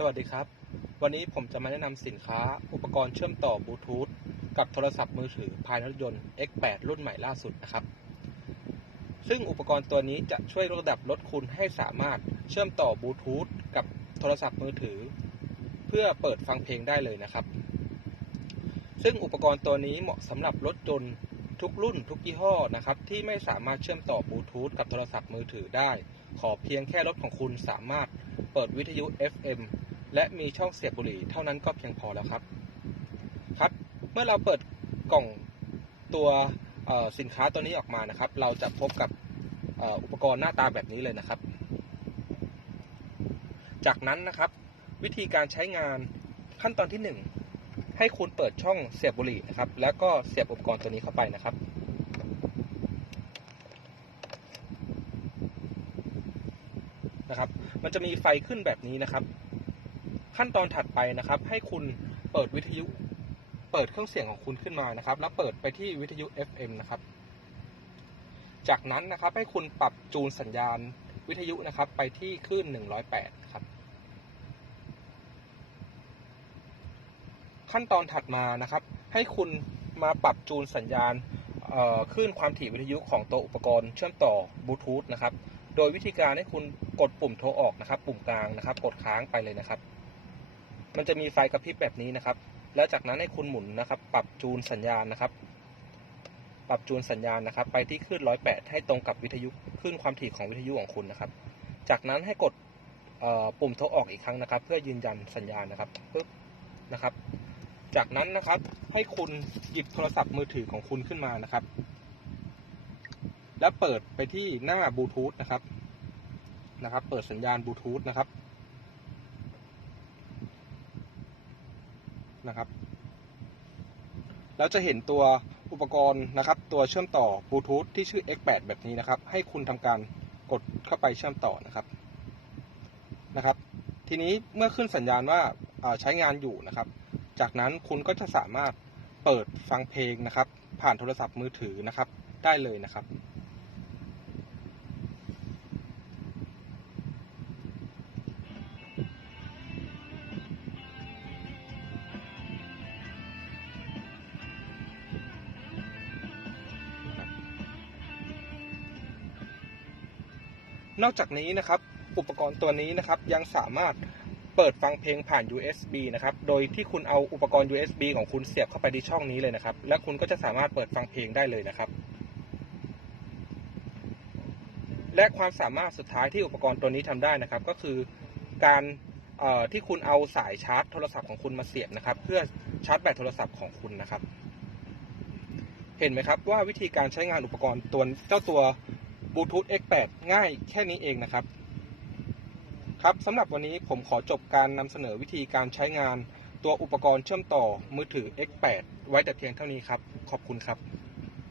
สวัสดีครับ วันนี้ผมจะมาแนะนำสินค้าอุปกรณ์เชื่อมต่อบลูทูธกับโทรศัพท์มือถือภายในรถยนต์ X8 รุ่นใหม่ล่าสุดนะครับ ซึ่งอุปกรณ์ตัวนี้จะช่วยยกระดับรถคุณให้สามารถเชื่อมต่อบลูทูธกับโทรศัพท์มือถือ เพื่อเปิดฟังเพลงได้เลยนะครับ ซึ่งอุปกรณ์ตัวนี้เหมาะสำหรับรถยนต์ทุกรุ่นทุกยี่ห้อนะครับที่ไม่สามารถเชื่อมต่อบลูทูธกับโทรศัพท์มือถือได้ ขอเพียงแค่รถของคุณสามารถเปิดวิทยุ FM และมีช่องเสียบบุหรี่เท่านั้นก็เพียงพอแล้วครับครับ เมื่อเราเปิดกล่องตัวสินค้าตัวนี้ออกมานะครับ เราจะพบกับอ่ออุปกรณ์หน้าตาแบบนี้เลยนะครับ จากนั้นนะครับ วิธีการใช้งานขั้นตอนที่ 1 ให้คุณเปิดช่องเสียบบุหรี่นะครับ แล้วก็เสียบอุปกรณ์ตัวนี้เข้าไปนะครับนะครับ มันจะมีไฟขึ้นแบบนี้นะครับ ขั้นตอนถัดไปนะครับ ให้คุณเปิดวิทยุ เปิดเครื่องเสียงของคุณขึ้นมานะครับ แล้วเปิดไปที่วิทยุ FM นะครับ จากนั้นนะครับให้คุณปรับจูนสัญญาณวิทยุนะครับ ไปที่คลื่น 108 ครับ ขั้นตอนถัดมานะครับ ให้คุณมาปรับจูนสัญญาณคลื่นความถี่วิทยุของตัวอุปกรณ์เชื่อมต่อบลูทูธนะครับ โดยวิธีการให้คุณกดปุ่มโทรออกนะครับ ปุ่มกลางนะครับ กดค้างไปเลยนะครับ มันจะมีไฟกระพริบแบบนี้นะครับ แล้วจากนั้นให้คุณหมุนนะครับ ปรับจูนสัญญาณนะครับ ปรับจูนสัญญาณนะครับ ไปที่คลื่น108ให้ตรงกับวิทยุคลื่นความถี่ของวิทยุของคุณนะครับ จากนั้นให้กดปุ่มโทรออกอีกครั้งนะครับ เพื่อยืนยันสัญญาณนะครับปึ๊บนะครับ จากนั้นนะครับให้คุณหยิบโทรศัพท์มือถือของคุณขึ้นมานะครับ แล้วเปิดไปที่หน้าบลูทูธนะครับนะครับ เปิดสัญญาณบลูทูธนะครับ นะครับแล้วจะเห็นตัวอุปกรณ์นะครับตัวเชื่อมต่อบลูทูธที่ชื่อ X8 แบบนี้นะครับ ให้คุณทำการกดเข้าไปเชื่อมต่อนะครับนะครับ ทีนี้เมื่อขึ้นสัญญาณว่าอ่าใช้งานอยู่นะครับ จากนั้นคุณก็จะสามารถเปิดฟังเพลงนะครับ ผ่านโทรศัพท์มือถือนะครับ ได้เลยนะครับ นอกจากนี้นะครับอุปกรณ์ตัวนี้นะครับยังสามารถเปิดฟังเพลงผ่าน USB นะครับ โดยที่คุณเอาอุปกรณ์ USB ของคุณเสียบเข้าไปที่ช่องนี้เลยนะครับ และคุณก็จะสามารถเปิดฟังเพลงได้เลยนะครับ และความสามารถสุดท้ายที่อุปกรณ์ตัวนี้ทำได้นะครับ ก็คือการที่คุณเอาสายชาร์จโทรศัพท์ของคุณมาเสียบนะครับ เพื่อชาร์จแบตโทรศัพท์ของคุณนะครับ เห็นไหมครับว่าวิธีการใช้งานอุปกรณ์ตัวเจ้าตัว บลูทูธ X8 ง่ายแค่นี้เองนะครับ ครับสำหรับวันนี้ผมขอจบการนำเสนอวิธีการใช้งาน ตัวอุปกรณ์เชื่อมต่อมือถือ X8 ไว้แต่เพียงเท่านี้ครับ ขอบคุณครับ